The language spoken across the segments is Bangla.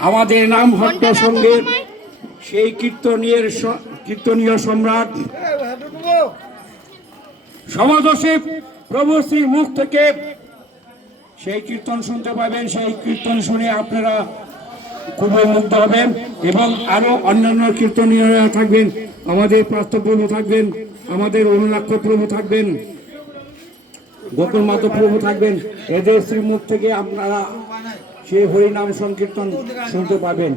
আমাদের নাম হট্ট সঙ্গের সেই কীর্তনীয় কীর্তনীয় সম্রাট সমাদশে প্রভু শ্রীর মুখ থেকে সেই কীর্তন শুনতে পাবেন সেই কীর্তন শুনে আপনারা খুবই মুগ্ধ হবেন এবং আরও অন্যান্য কীর্তনীয়রা থাকবেন আমাদের প্রাপ্তপ্রভু থাকবেন আমাদের অনুরাক্ষ প্রভু থাকবেন গোকুল মাত প্রভু থাকবেন এদের শ্রীমুখ থেকে আপনারা সেই হরিনাম সংকীর্তন শুনতে পাবেন।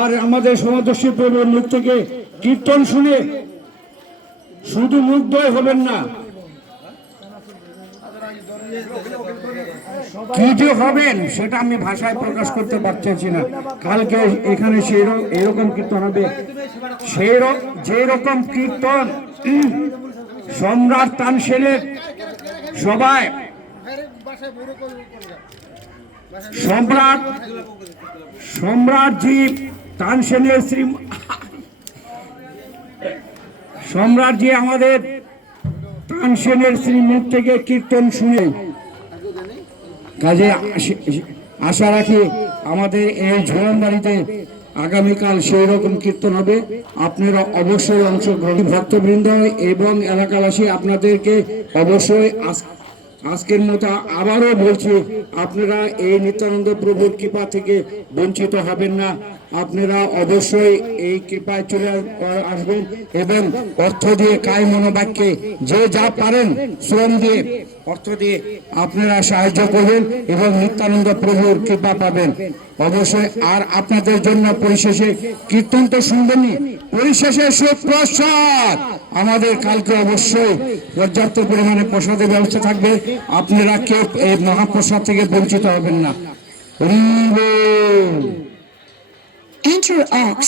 আর আমাদের সমাদর্শী প্রভুর মুখ থেকে কীর্তন শুনে শুধু মুগ্ধই হবেন না। কি যে হবেন সেটা আমি ভাষায় প্রকাশ করতে পারতেছি না। কালকে এখানে সেই এরকম কীর্তন হবে। সেই যে রকম কীর্তন সম্রাট তানসেনের সবাই সম্রাট, সম্রাটজি তানসেনের শ্রী সম্রাটজি আমাদের তানসেনের শ্রীমুখ থেকে কীর্তন শুনে। কাজে আশা রাখি আমাদের এই ঝোলানবাড়িতে আগামীকাল সেই রকম কীর্তন হবে। আপনারা অবশ্যই অংশগ্রহণ ভক্তবৃন্দ এবং এলাকাবাসী আপনাদেরকে অবশ্যই আজ- আজকের মতো আবারও বলছি, আপনারা এই নিত্যানন্দ প্রভুর কৃপা থেকে বঞ্চিত হবেন না। আপনারা অবশ্যই এই কৃপায় চলে আসবেন এবং অর্থ দিয়ে কায় মনোবাক্যে যে যা পারেন শ্রম দিয়ে, অর্থ দিয়ে আপনারা সাহায্য করবেন এবং নিত্যানন্দ প্রভুর কৃপা পাবেন। অবশ্যই আর আপনাদের জন্য পরিশেষে কীর্তন তো শুনবেনই পরিশেষে সুপ্রসাদ। আমাদের কালকে অবশ্যই পর্যাপ্ত পরিমাণে প্রসাদের ব্যবস্থা থাকবে। আপনারা কেউ এই মহাপ্রসাদ থেকে বঞ্চিত হবেন না। Enter